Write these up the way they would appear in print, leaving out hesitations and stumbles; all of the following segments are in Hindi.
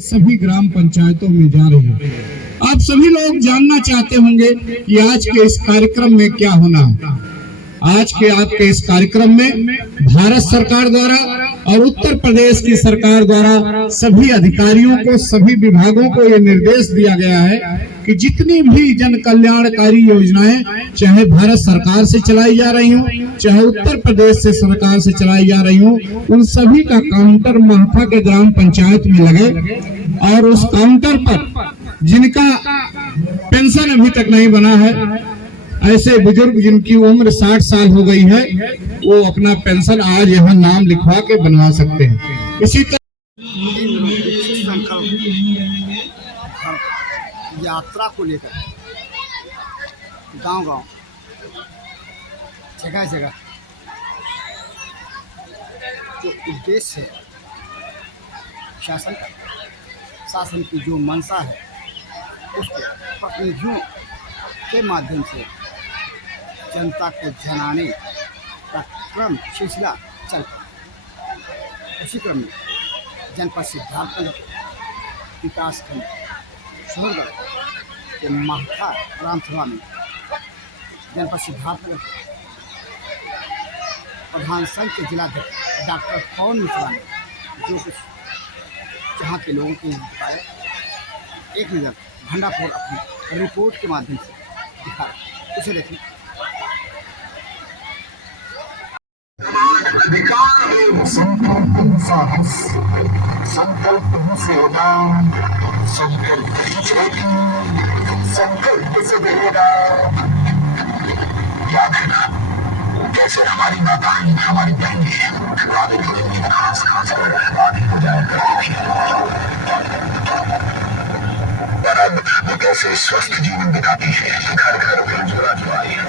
सभी ग्राम पंचायतों में जा रही है। आप सभी लोग जानना चाहते होंगे कि आज के इस कार्यक्रम में क्या होना है। आज के आपके इस कार्यक्रम में भारत सरकार द्वारा और उत्तर प्रदेश की सरकार द्वारा सभी अधिकारियों को, सभी विभागों को ये निर्देश दिया गया है कि जितनी भी जन कल्याणकारी योजनाएं चाहे भारत सरकार से चलाई जा रही हो, चाहे उत्तर प्रदेश से सरकार से चलाई जा रही हो, उन सभी का काउंटर महथा के ग्राम पंचायत में लगे और उस काउंटर पर जिनका पेंशन अभी तक नहीं बना है, ऐसे बुजुर्ग जिनकी उम्र 60 साल हो गई है, वो अपना पेंशन आज यहाँ नाम लिखवा के बनवा सकते हैं। इसी तरह यात्रा को लेकर गांव-गांव, जगह-जगह जो उद्देश्य है, शासन की जो मंशा है, उसको प्रतिनिधियों के माध्यम से जनता को जनाने का क्रम सिलसिला चल रहा है। उसी क्रम में जनपद सिद्धार्थनगर विकास खंड सोहरगढ़ के महथा ग्राम सभा में जनपद सिद्धार्थनगर प्रधान संघ के जिलाध्यक्ष डॉक्टर पवन मिश्रा ने जो कुछ जहाँ के लोगों के बताया, एक नज़र भंडापुर अपनी रिपोर्ट के माध्यम से दिखा रहा। उसे देखिए। कैसे हमारी माताएं, हमारी बहनें वादे करेंगी, खास खास कर वादे हो जाए वो कैसे स्वस्थ जीवन बिताती है। घर घर उज्ज्वला जो आई है,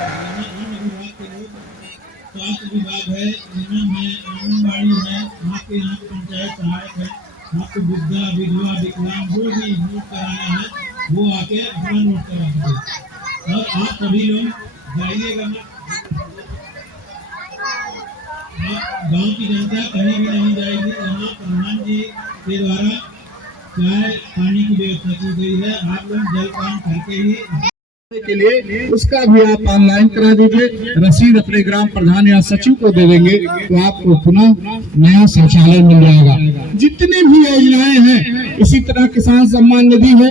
स्वास्थ्य विभाग है, नियम है, आंगनबाड़ी है, आपके यहाँ पंचायत सहायक है, आपको वृद्धा, विधवा, विकलांग जो भी नोट कराना है वो आके अपना नोट करा सकते। और आप सभी लोग जाइएगा ना, गांव की जनता कहीं भी नहीं जाएगी। यहाँ प्रधान जी के द्वारा चाय पानी की व्यवस्था की गई है। आप लोग जलपान करके ही के लिए उसका भी आप ऑनलाइन करा दीजिए। रसीद अपने ग्राम प्रधान या सचिव को दे देंगे तो आपको पुनः नया शौचालय मिल जाएगा। जितनी भी योजनाएं हैं, इसी तरह किसान सम्मान निधि है,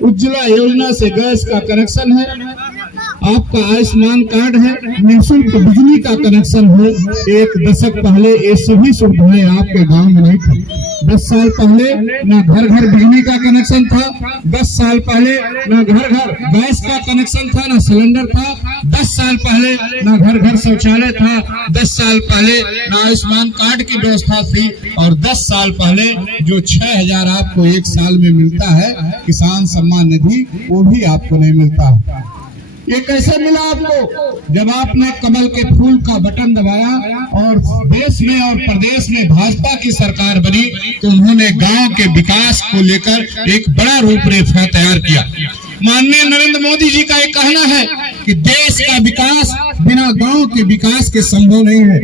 उज्ज्वला योजना से गैस का कनेक्शन है, आपका आयुष्मान कार्ड है, निःशुल्क बिजली का कनेक्शन है। एक दशक पहले ये सभी सुविधाएं आपके गांव में नहीं थी। 10 साल पहले न घर घर बिजली का कनेक्शन था, 10 साल पहले न घर घर गैस का कनेक्शन था, न सिलेंडर था, 10 साल पहले न घर घर शौचालय था, 10 साल पहले न आयुष्मान कार्ड की व्यवस्था थी, और 10 साल पहले जो 6000 आपको एक साल में मिलता है किसान सम्मान निधि, वो भी आपको नहीं मिलता है। ये कैसे मिला आपको? जब आपने कमल के फूल का बटन दबाया और देश में और प्रदेश में भाजपा की सरकार बनी, तो उन्होंने गांव के विकास को लेकर एक बड़ा रूपरेखा तैयार किया। माननीय नरेंद्र मोदी जी का एक कहना है कि देश का विकास बिना गांव के विकास के संभव नहीं है।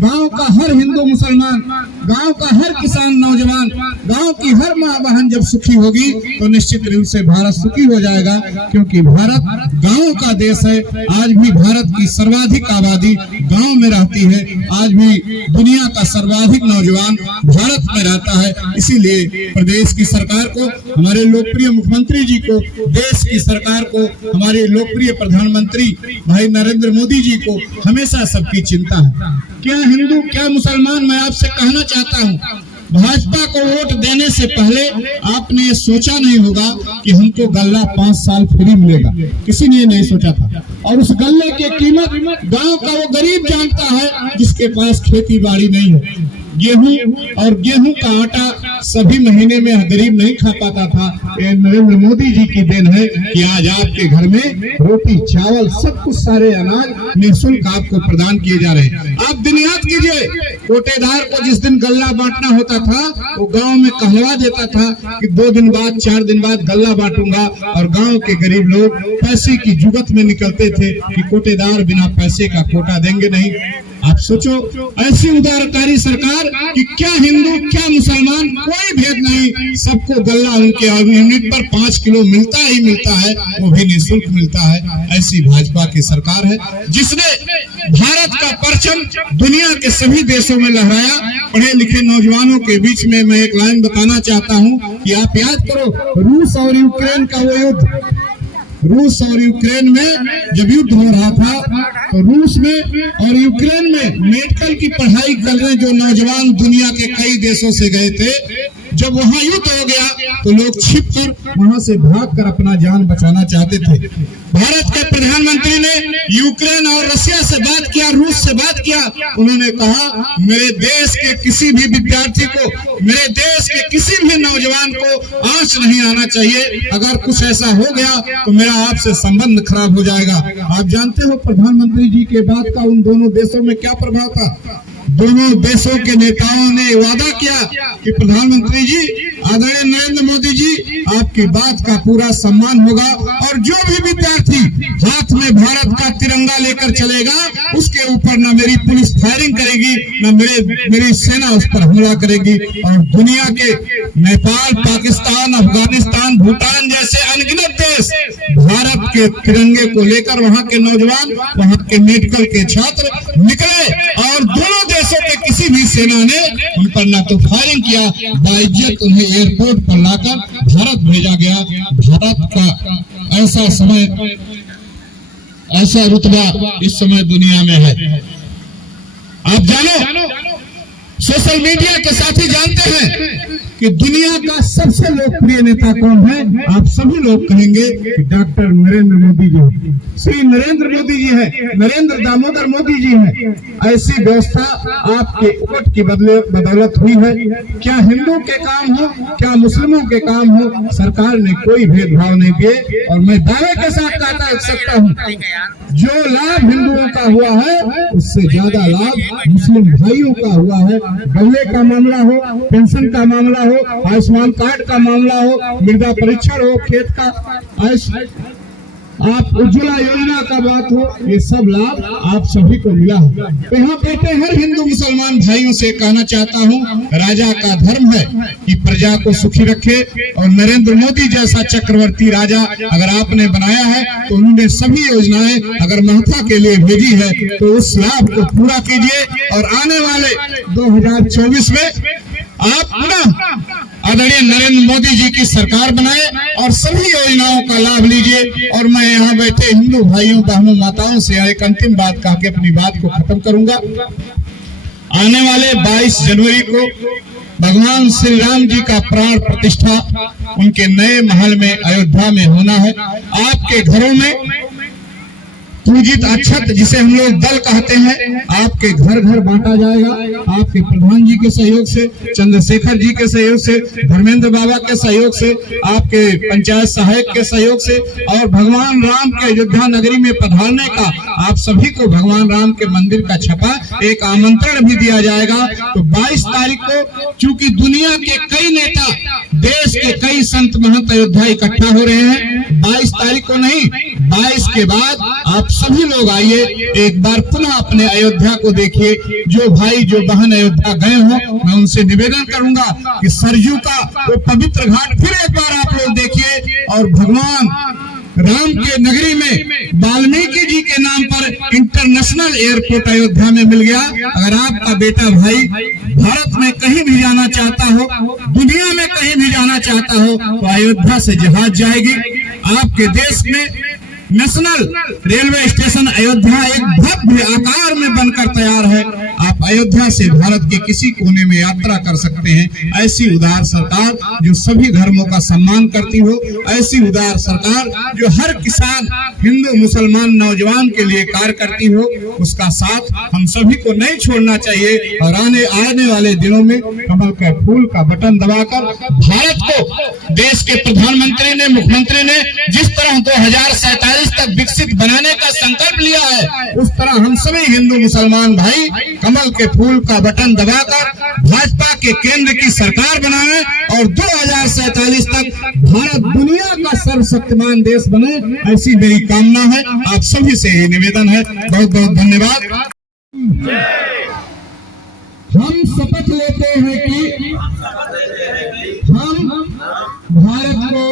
गांव का हर हिंदू मुसलमान, गांव का हर किसान नौजवान, गांव की हर माँ बहन जब सुखी होगी तो निश्चित रूप से भारत सुखी हो जाएगा, क्योंकि भारत गांव का देश है। आज भी भारत की सर्वाधिक आबादी गांव में रहती है। आज भी दुनिया का सर्वाधिक नौजवान भारत में रहता है। इसीलिए प्रदेश की सरकार को, हमारे लोकप्रिय मुख्यमंत्री जी को, देश की सरकार को, हमारे लोकप्रिय प्रधानमंत्री भाई नरेंद्र मोदी जी को हमेशा सबकी चिंता है। क्या हिंदू, क्या मुसलमान, मैं आपसे कहना चाहता हूँ, भाजपा को वोट देने से पहले आपने ये सोचा नहीं होगा कि हमको गल्ला 5 साल फ्री मिलेगा। किसी ने नहीं सोचा था। और उस गल्ले की कीमत गांव का वो गरीब जानता है जिसके पास खेती बाड़ी नहीं है। गेहूं का आटा सभी महीने में गरीब नहीं खा पाता था। ये नरेंद्र मोदी जी की देन है कि आज आपके घर में रोटी, चावल, सब कुछ सारे अनाज निःशुल्क आपको प्रदान किए जा रहे हैं। आप दिन याद कीजिए, कोटेदार को जिस दिन गल्ला बांटना होता था, वो गांव में कहलवा देता था कि 2 दिन बाद, 4 दिन बाद गल्ला बांटूंगा, और गांव के गरीब लोग पैसे की जुगत में निकलते थे कि कोटेदार बिना पैसे का कोटा देंगे नहीं। आप सोचो, ऐसी उदारकारी सरकार कि क्या हिंदू क्या मुसलमान कोई भेद नहीं, सबको गल्ला उनके यूनिट पर 5 किलो मिलता ही मिलता है, वो भी निःशुल्क मिलता है। ऐसी भाजपा की सरकार है जिसने भारत का परचम दुनिया के सभी देशों में लहराया। पढ़े लिखे नौजवानों के बीच में मैं एक लाइन बताना चाहता हूँ कि आप याद करो, रूस और यूक्रेन का वो युद्ध, रूस और यूक्रेन में जब युद्ध हो रहा था तो रूस में और यूक्रेन में मेडिकल की पढ़ाई करने जो नौजवान दुनिया के कई देशों से गए थे, जब वहां युद्ध हो गया तो लोग छिपकर वहां से भागकर अपना जान बचाना चाहते थे। भारत के प्रधानमंत्री ने यूक्रेन और रशिया से बात किया, रूस से बात किया, उन्होंने कहा मेरे देश के किसी भी विद्यार्थी को, मेरे देश के किसी भी नौजवान को आंच नहीं आना चाहिए। अगर कुछ ऐसा हो गया तो मेरा आपसे संबंध खराब हो जाएगा। आप जानते हो प्रधानमंत्री जी के बात का उन दोनों देशों में क्या प्रभाव था? दोनों देशों के नेताओं ने वादा किया कि प्रधानमंत्री जी, आदरणीय नरेंद्र मोदी जी, आपकी बात का पूरा सम्मान होगा और जो भी विद्यार्थी हाथ में भारत का तिरंगा लेकर चलेगा उसके ऊपर न मेरी पुलिस फायरिंग करेगी, न मेरी सेना उस पर हमला करेगी। और दुनिया के नेपाल, पाकिस्तान, अफगानिस्तान, भूटान जैसे अनगिनत देश भारत के तिरंगे को लेकर वहां के नौजवान, वहां के मेडिकल के छात्र निकले और दोनों देशों के किसी भी सेना ने उन पर न तो फायरिंग किया, बाइज्जत उन्हें एयरपोर्ट पर लाकर भारत भेजा गया। भारत का ऐसा समय, ऐसा रुतबा इस समय दुनिया में है। आप जानो, सोशल मीडिया के साथी जानते हैं कि दुनिया का सबसे लोकप्रिय नेता कौन है? आप सभी लोग कहेंगे कि डॉक्टर नरेंद्र मोदी जी, श्री नरेंद्र मोदी जी है, नरेंद्र दामोदर मोदी जी है। ऐसी व्यवस्था आपके उपट की बदौलत हुई है। क्या हिंदू के काम हो, क्या मुस्लिमों के काम हो, सरकार ने कोई भेदभाव नहीं दिए। और मैं दावे के साथ कह सकता हूँ, जो लाभ हिंदुओं का हुआ है उससे ज्यादा लाभ मुस्लिम भाइयों का हुआ है। गल्ले का मामला हो, पेंशन का मामला हो, आयुष्मान कार्ड का मामला हो, मृदा परीक्षण हो, खेत का आप उज्ज्वला योजना का बात हो, ये सब लाभ आप सभी को मिला है। तो यहाँ बैठे हर हिंदू मुसलमान भाइयों से कहना चाहता हूँ, राजा का धर्म है कि प्रजा को सुखी रखे। और नरेंद्र मोदी जैसा चक्रवर्ती राजा अगर आपने बनाया है तो उन्होंने सभी योजनाएं अगर महत्ता के लिए भेजी है तो उस लाभ को पूरा कीजिए। और आने वाले 2024 में आप पुनः आदरणीय नरेंद्र मोदी जी की सरकार बनाए और सभी योजनाओं का लाभ लीजिए। और मैं यहाँ बैठे हिंदू भाइयों, बहनों, माताओं से एक अंतिम बात कह के अपनी बात को खत्म करूंगा। आने वाले 22 जनवरी को भगवान श्री राम जी का प्राण प्रतिष्ठा उनके नए महल में अयोध्या में होना है। आपके घरों में पूजित अक्षत, जिसे हम लोग दल कहते हैं, आपके घर घर बांटा जाएगा। आपके प्रधान जी के सहयोग से, चंद्रशेखर जी के सहयोग से, धर्मेंद्र बाबा के सहयोग से, आपके पंचायत सहायक के सहयोग से और भगवान राम के अयोध्या नगरी में पधारने का आप सभी को भगवान राम के मंदिर का छपा एक आमंत्रण भी दिया जाएगा। तो 22 तारीख को चूंकि दुनिया के कई नेता, देश के कई संत महंत अयोध्या इकट्ठा हो रहे हैं, 22 तारीख को नहीं, 22 के बाद आप सभी लोग आइए, एक बार पुनः अपने अयोध्या को देखिए। जो भाई जो बहन अयोध्या गए हो, मैं उनसे निवेदन करूंगा कि सरयू का वो पवित्र घाट फिर एक बार आप लोग देखिए। और भगवान राम के नगरी में वाल्मीकि जी के नाम पर इंटरनेशनल एयरपोर्ट अयोध्या में मिल गया। अगर आपका बेटा भाई भारत में कहीं भी जाना चाहता हो, दुनिया में कहीं भी जाना चाहता हो, तो अयोध्या से जहाज जाएगी। आपके देश में नेशनल रेलवे स्टेशन अयोध्या एक भव्य आकार में बनकर तैयार है। आप अयोध्या से भारत के किसी कोने में यात्रा कर सकते हैं। ऐसी उदार सरकार जो सभी धर्मों का सम्मान करती हो, ऐसी उदार सरकार जो हर किसान, हिंदू, मुसलमान, नौजवान के लिए कार्य करती हो, उसका साथ हम सभी को नहीं छोड़ना चाहिए। और आने वाले दिनों में कमल के फूल का बटन दबाकर भारत को देश के प्रधानमंत्री ने, मुख्यमंत्री ने जिस तरह 2047 तक विकसित बनाने का संकल्प लिया है, उस तरह हम सभी हिंदू मुसलमान भाई कमल के फूल का बटन दबाकर भाजपा के केंद्र की सरकार बनाएं और 2047 तक भारत दुनिया का सर्वशक्तिमान देश बने, ऐसी मेरी कामना है। आप सभी से ये निवेदन है। बहुत बहुत धन्यवाद। हम शपथ लेते हैं कि हम भारत को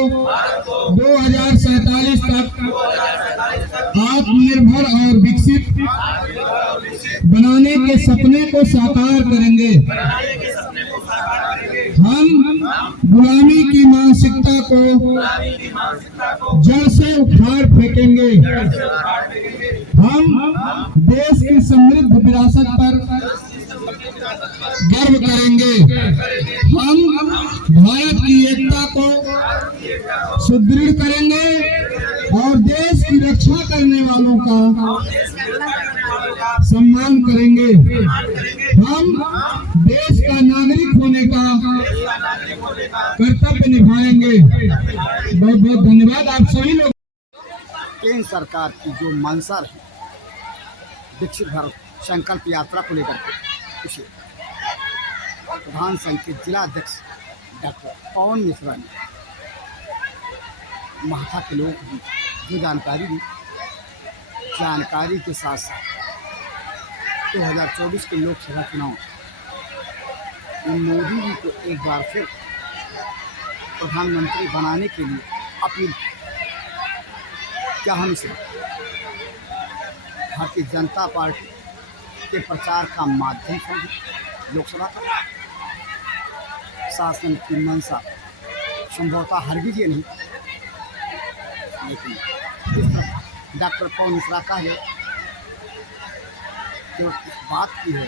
2047 तक आत्मनिर्भर और विकसित बनाने के सपने को साकार करेंगे। हम गुलामी की मानसिकता को जड़ से उखाड़ फेंकेंगे। हम देश की समृद्ध विरासत पर गर्व करेंगे। हम भारत की एकता को सुदृढ़ करेंगे और देश की रक्षा करने वालों का सम्मान करेंगे। हम देश का नागरिक होने का कर्तव्य निभाएंगे। बहुत बहुत धन्यवाद आप सभी लोग। केंद्र सरकार की जो मंशा है विकसित भारत संकल्प यात्रा को लेकर के उसे प्रधान संघ के जिला अध्यक्ष डॉक्टर पवन मिश्रा ने महाथा के लोगों को जो जानकारी दी, जानकारी के साथ साथ 2024 के लोकसभा चुनाव मोदी जी को एक बार फिर प्रधानमंत्री बनाने के लिए अपील क्या हम इसे भारतीय जनता पार्टी के प्रचार का माध्यम होगी। लोकसभा का शासन की मंशा संभवतः हरगिज नहीं, लेकिन जिस तरह डॉक्टर पवन मिश्रा का है जो इस बात की है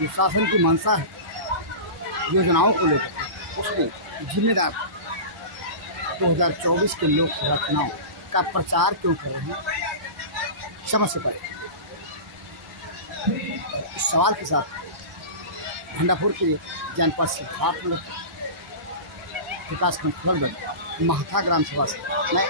जो शासन की मंशा है योजनाओं को लेकर उसमें जिम्मेदार 2024 के लोकसभा चुनाव का प्रचार क्यों कर रहे हैं, समझ से पड़े। इस सवाल के साथ भंडापुर के जनपद सिद्धार्थनगर विकासखंड खंड महाथा ग्राम सभा से मैं